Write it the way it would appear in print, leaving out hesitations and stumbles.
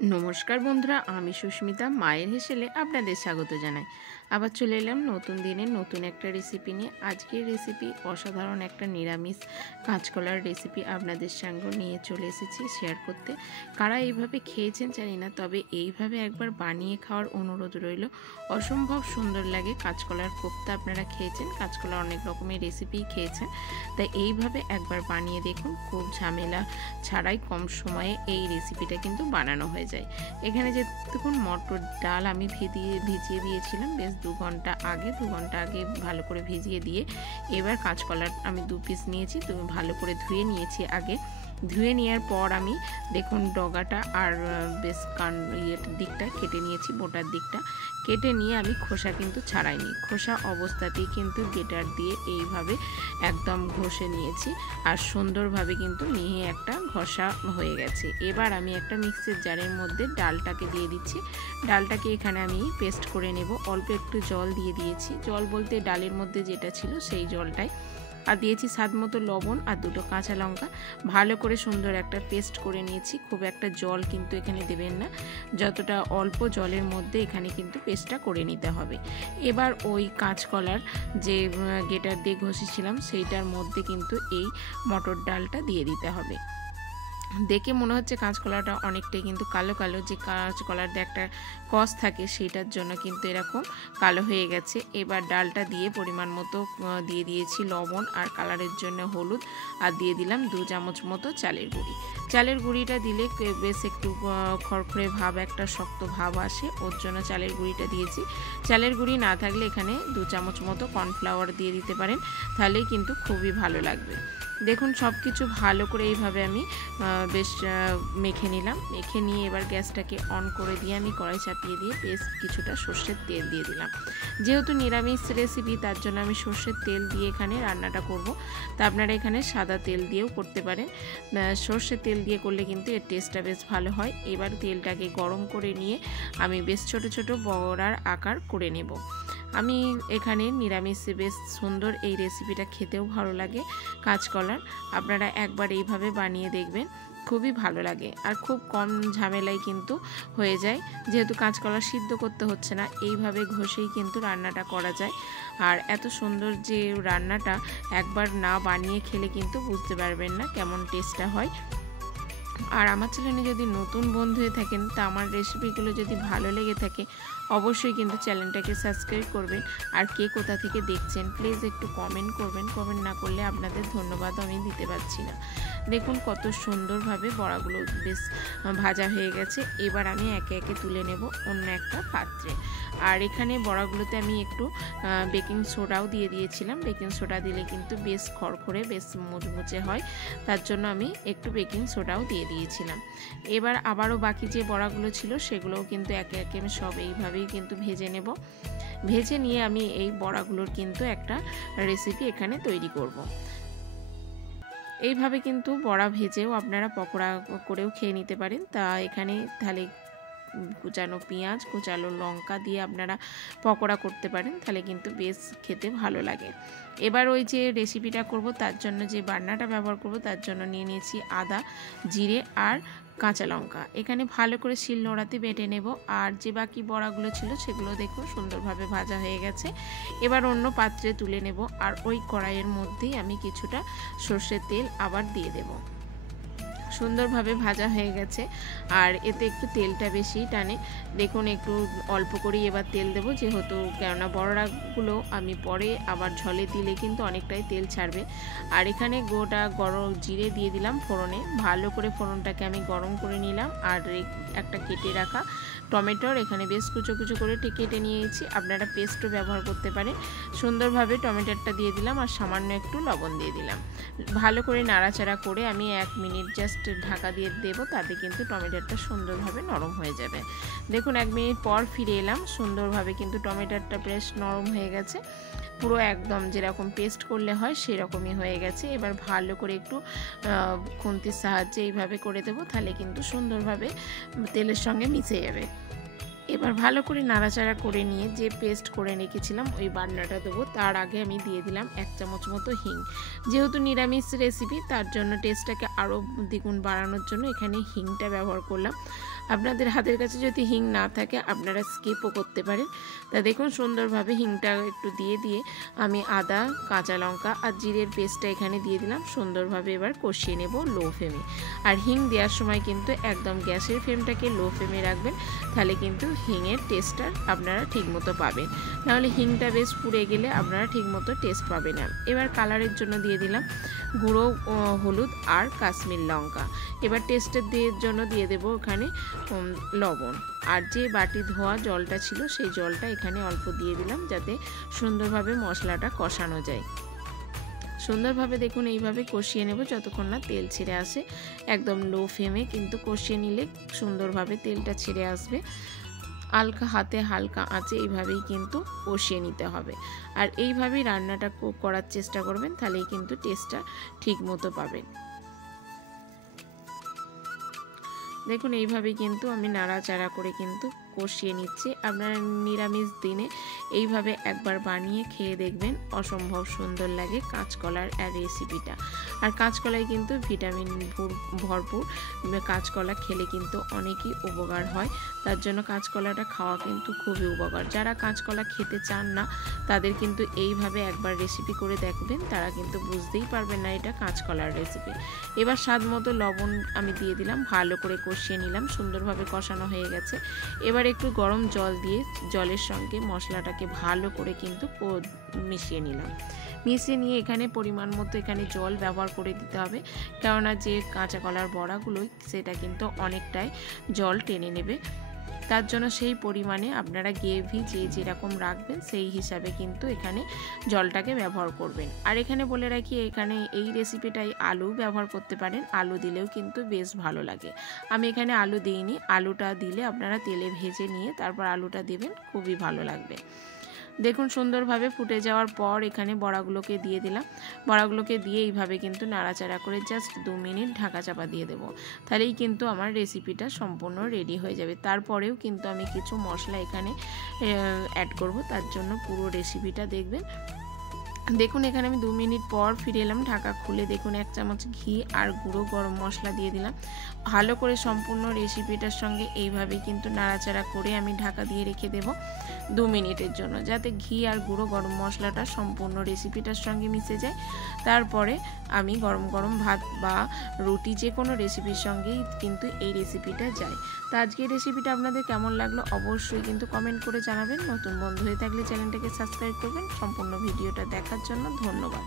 नमस्कार बंधुरा आमी सुष्मिता मायेर हेसेले आपनादेर स्वागत जानाई। आबार चले एलाम नतून दिने नतून एक रेसिपि निये। आजकेर रेसिपि असाधारण एक निरामिष काँचकलार रेसिपि आपनादेर संगे निये चले एसेछि शेयर करते। कारा एइभाবে खेयेछेन जानि ना, तबे एइभाবে एकबार बानिये खाওয়ার अनुरोध रइल। असम्भव सुंदर लागे। काँचकलार कोफ्ता आपनारा खेयेछेन, काँचकलार अनेक रकमेर रेसिपि खेयेछेन, ताई एइभाবে एकबार बानिये देखुन। खूब झामेला छाड़ाई कम समये एइ रेसिपिटा किन्तु बानानो हये যায়। এখানে যে দেখুন মটর ডাল আমি ভিজিয়ে দিয়েছিলাম বেশ 2 ঘন্টা আগে ভালো করে ভিজিয়ে দিয়ে এবার কাঁচকলার আমি 2 পিস নিয়েছি, তো ভালো করে ধুয়ে নিয়েছি। আগে ধুয়ে নেওয়ার পর আমি দেখুন ডগাটা আর বেশ দিকটা কেটে নিয়েছি, বোটার দিকটা কেটে নিয়ে আমি খোসা কিন্তু ছাড়াইনি। খোসা অবস্থাতেই কিন্তু গ্রেটার দিয়ে এইভাবে একদম ঘষে নিয়েছি আর সুন্দরভাবে কিন্তু মিহি একটা ঘষা হয়ে গেছে। এবার আমি একটা মিক্সির জারের মধ্যে ডালটাকে দিয়ে দিচ্ছি। ডালটাকে এখানে আমি পেস্ট করে নেব। অল্প একটু জল দিয়ে দিয়েছি, জল বলতে ডালের মধ্যে যেটা ছিল সেই জলটাই, আর দিয়েছি স্বাদ মতো লবণ আর 2টো কাঁচা লঙ্কা। ভালো করে সুন্দর একটা পেস্ট করে নিয়েছি। খুব একটা জল কিন্তু এখানে দেবেন না, যতটা অল্প জলের মধ্যে এখানে কিন্তু পেস্টটা করে নিতে হবে। এবার ওই কাঁচকলার যে গ্রেটার দিয়ে ঘষেছিলাম সেইটার মধ্যে কিন্তু এই মটর ডালটা দিয়ে দিতে হবে। দেখে মনে হচ্ছে কাঁচকলাটা অনেকটাই কিন্তু কালো কালো, যে কাঁচকলার একটা কষ থাকে সেটার জন্য কিন্তু এরকম কালো হয়ে গেছে। এবার ডালটা দিয়ে পরিমাণ মতো দিয়ে দিয়েছি লবণ আর কালারের জন্য হলুদ, আর দিয়ে দিলাম 2 চামচ মতো চালের গুঁড়ি। চালের গুঁড়িটা দিলে বেশ একটু খড়খড়ে ভাব, একটা শক্ত ভাব আসে, ওর জন্য চালের গুঁড়িটা দিয়েছি। চালের গুঁড়ি না থাকলে এখানে 2 চামচ মতো কর্নফ্লাওয়ার দিয়ে দিতে পারেন, তাহলেই কিন্তু খুবই ভালো লাগবে। দেখুন সব কিছু ভালো করে এইভাবে আমি বেশ মেখে নিলাম। মেখে নিয়ে এবার গ্যাসটাকে অন করে দিয়ে আমি কড়াই চাপিয়ে দিয়ে বেশ কিছুটা সর্ষের তেল দিয়ে দিলাম। যেহেতু নিরামিষ রেসিপি তার জন্য আমি সর্ষের তেল দিয়ে এখানে রান্নাটা করব। তা আপনারা এখানে সাদা তেল দিয়েও করতে পারেন, সর্ষের তেল দিয়ে করলে কিন্তু এর টেস্টটা বেশ ভালো হয়। এবার তেলটাকে গরম করে নিয়ে আমি বেশ ছোট ছোট বড়ার আকার করে নেব। আমি এখানে নিরামিষে বেশ সুন্দর এই রেসিপিটা খেতেও ভালো লাগে কাঁচকলার। আপনারা একবার এইভাবে বানিয়ে দেখবেন, খুবই ভালো লাগে আর খুব কম ঝামেলায় কিন্তু হয়ে যায়। যেহেতু কাঁচকলা সিদ্ধ করতে হচ্ছে না, এইভাবে ঘষেই কিন্তু রান্নাটা করা যায়। আর এত সুন্দর যে রান্নাটা একবার না বানিয়ে খেলে কিন্তু বুঝতে পারবেন না কেমন টেস্টটা হয়। আর আমার চ্যানেলে যদি নতুন বন্ধু হয়ে থাকেন, তা আমার রেসিপিগুলো যদি ভালো লেগে থাকে অবশ্যই কিন্তু চ্যানেলটাকে সাবস্ক্রাইব করবেন। আর কে কোথা থেকে দেখছেন প্লিজ একটু কমেন্ট করবেন। কমেন্ট না করলে আপনাদের ধন্যবাদ আমি দিতে পারছি না। দেখুন কত সুন্দরভাবে বড়াগুলো বেশ ভাজা হয়ে গেছে। এবার আমি একে একে তুলে নেব অন্য একটা পাত্রে। আর এখানে বড়াগুলোতে আমি একটু বেকিং সোডাও দিয়ে দিয়েছিলাম। বেকিং সোডা দিলে কিন্তু বেশ খড়খড়ে বেশ মুচমুচে হয়, তার জন্য আমি একটু বেকিং সোডাও দিয়ে দিয়েছিলাম। এবার আবারও বাকি যে বড়াগুলো ছিল সেগুলোও কিন্তু একে একে আমি সব এইভাবেই কিন্তু ভেজে নেব। ভেজে নিয়ে আমি এই বড়াগুলোর কিন্তু একটা রেসিপি এখানে তৈরি করব। এইভাবে কিন্তু বড়া ভেজেও আপনারা পকোড়া করেও খেয়ে নিতে পারেন। তা এখানে তাহলে কুচানো পেঁয়াজ কুচানো লঙ্কা দিয়ে আপনারা পকোড়া করতে পারেন, তাহলে কিন্তু বেশ খেতে ভালো লাগে। এবার ওই যে রেসিপিটা করব তার জন্য যে বাটনাটা ব্যবহার করব তার জন্য নিয়ে নিয়েছি আদা, জিরে আর কাঁচা লঙ্কা। এখানে ভালো করে শিলনোড়াতে বেটে নেব। আর যে বাকি বড়াগুলো ছিল সেগুলো দেখুন সুন্দরভাবে ভাজা হয়ে গেছে। এবার অন্য পাত্রে তুলে নেব। আর ওই কড়াইয়ের মধ্যেই আমি কিছুটা সর্ষের তেল আবার দিয়ে দেব। সুন্দরভাবে ভাজা হয়ে গেছে আর এতে একটু তেলটা বেশি টানে। দেখুন একটু অল্প করেই এবার তেল দেব, যেহেতু কেননা বড়াগুলো আমি পরে আবার ঝলে দিলে কিন্তু অনেকটাই তেল ছাড়বে। আর এখানে গোটা গরম জিরে দিয়ে দিলাম ফোড়নে। ভালো করে ফোড়নটাকে আমি গরম করে নিলাম। আর একটা কেটে রাখা টমেটোর এখানে বেশ কুচো কুচো করে কেটে নিয়েছি, আপনারা পেস্টও ব্যবহার করতে পারেন। সুন্দরভাবে টমেটোটা দিয়ে দিলাম আর সামান্য একটু লবণ দিয়ে দিলাম। ভালো করে নাড়াচাড়া করে আমি 1 মিনিট জাস্ট ঢাকা দিয়ে দেব, তাতে কিন্তু টমেটোটা সুন্দরভাবে নরম হয়ে যাবে। দেখুন 1 মিনিট পর ফিরে এলাম। সুন্দরভাবে কিন্তু টমেটোটা বেশ নরম হয়ে গেছে, পুরো একদম যেরকম পেস্ট করলে হয় সেরকমই হয়ে গেছে। এবার ভালো করে একটু খুন্তির সাহায্যে এইভাবে করে দেবো, তাহলে কিন্তু সুন্দরভাবে তেলের সঙ্গে মিশে যাবে। এবার ভালো করে নাড়াচাড়া করে নিয়ে যে পেস্ট করে রেখেছিলাম ওই বাটনাটা দেবো। তার আগে আমি দিয়ে দিলাম 1 চামচ মতো হিং। যেহেতু নিরামিষ রেসিপি তার জন্য টেস্টটাকে আরও দ্বিগুণ বাড়ানোর জন্য এখানে হিংটা ব্যবহার করলাম। আপনাদের হাতের কাছে যদি হিং না থাকে আপনারা স্কিপও করতে পারেন। তা দেখুন সুন্দরভাবে হিংটা একটু দিয়ে আমি আদা, কাঁচা লঙ্কা আর জিরের পেস্টটা এখানে দিয়ে দিলাম। সুন্দরভাবে এবার কষিয়ে নেব লো ফ্লেমে। আর হিং দেওয়ার সময় কিন্তু একদম গ্যাসের ফ্লেমটাকে লো ফ্লেমে রাখবেন, তাহলে কিন্তু হিংয়ের টেস্টটা আপনারা ঠিকমতো পাবেন। নাহলে হিংটা বেশ পুড়ে গেলে আপনারা ঠিকমতো টেস্ট পাবেন না। এবার কালারের জন্য দিয়ে দিলাম গুঁড়ো হলুদ আর কাশ্মীর লঙ্কা। এবার টেস্টের জন্য দিয়ে দেবো এখানে লবণ। আর যে বাটি ধোয়া জলটা ছিল সেই জলটা এখানে অল্প দিয়ে দিলাম, যাতে সুন্দরভাবে মশলাটা কষানো যায়। সুন্দরভাবে দেখুন এইভাবে কষিয়ে নেব যতক্ষণ না তেল ছেড়ে আসে। একদম লো ফ্লেমে কিন্তু কষিয়ে নিলে সুন্দরভাবে তেলটা ছেড়ে আসবে। হালকা হাতে হালকা আঁচে এইভাবেই কিন্তু কষিয়ে নিতে হবে। আর এইভাবেই রান্নাটা করার চেষ্টা করবেন, তাহলেই কিন্তু টেস্টটা ঠিক মতো পাবেন। দেখুন এইভাবেই কিন্তু আমি নাড়াচাড়া করে কিন্তু কষিয়ে নিচ্ছি। আপনারা নিরামিষ দিনে এইভাবে একবার বানিয়ে খেয়ে দেখবেন, অসম্ভব সুন্দর লাগে কাঁচকলার রেসিপিটা। আর কাঁচকলায় কিন্তু ভিটামিন ভরপুর। কাঁচকলা খেলে কিন্তু অনেকই উপকার হয়, তার জন্য কাঁচকলাটা খাওয়া কিন্তু খুবই উপকার। যারা কাঁচকলা খেতে চান না তাদের কিন্তু এইভাবে একবার রেসিপি করে দেখবেন, তারা কিন্তু বুঝতেই পারবেন না এটা কাঁচকলার রেসিপি। এবার স্বাদ মতো লবণ আমি দিয়ে দিলাম, ভালো করে কষিয়ে নিলাম। সুন্দরভাবে কষানো হয়ে গেছে। এবার একটু গরম জল দিয়ে জলের সঙ্গে মশলাটাকে ভালো করে কিন্তু মিশিয়ে নিলাম। মিশিয়ে নিয়ে এখানে পরিমাণ মতো এখানে জল ব্যবহার করে দিতে হবে, কেননা যে কাঁচা কলার বড়াগুলোই সেটা কিন্তু অনেকটাই জল টেনে নেবে। তার জন্য সেই পরিমাণে আপনারা গ্রেভি যে যেরকম রাখবেন সেই হিসাবে কিন্তু এখানে জলটাকে ব্যবহার করবেন। আর এখানে বলে রাখি, এখানে এই রেসিপিটাই আলু ব্যবহার করতে পারেন, আলু দিলেও কিন্তু বেশ ভালো লাগে। আমি এখানে আলু দিইনি, আলুটা দিলে আপনারা তেলে ভেজে নিয়ে তারপর আলুটা দেবেন, খুবই ভালো লাগবে। দেখুন সুন্দরভাবে ফুটে যাওয়ার পর এখানে বড়াগুলোকে দিয়ে দিলাম। বড়াগুলোকে দিয়ে এইভাবে কিন্তু নাড়াচাড়া করে জাস্ট 2 মিনিট ঢাকা চাপা দিয়ে দেবো, তাহলেই কিন্তু আমার রেসিপিটা সম্পূর্ণ রেডি হয়ে যাবে। তারপরেও কিন্তু আমি কিছু মশলা এখানে অ্যাড করব, তার জন্য পুরো রেসিপিটা দেখবেন। দেখুন এখানে আমি 2 মিনিট পর ফিরে এলাম, ঢাকা খুলে দেখুন 1 চামচ ঘি আর গুঁড়ো গরম মশলা দিয়ে দিলাম। ভালো করে সম্পূর্ণ রেসিপিটার সঙ্গে এইভাবেই কিন্তু নাড়াচাড়া করে আমি ঢাকা দিয়ে রেখে দেব 2 মিনিটের জন্য, যাতে ঘি আর গুঁড়ো গরম মশলাটা সম্পূর্ণ রেসিপিটার সঙ্গে মিশে যায়। তারপরে আমি গরম গরম ভাত বা রুটি যে কোনো রেসিপির সঙ্গেই কিন্তু এই রেসিপিটা যায়। তো আজকের রেসিপিটা আপনাদের কেমন লাগলো অবশ্যই কিন্তু কমেন্ট করে জানাবেন। নতুন বন্ধু হয়ে থাকলে চ্যানেলটাকে সাবস্ক্রাইব করবেন। সম্পূর্ণ ভিডিওটা দেখার জন্য ধন্যবাদ।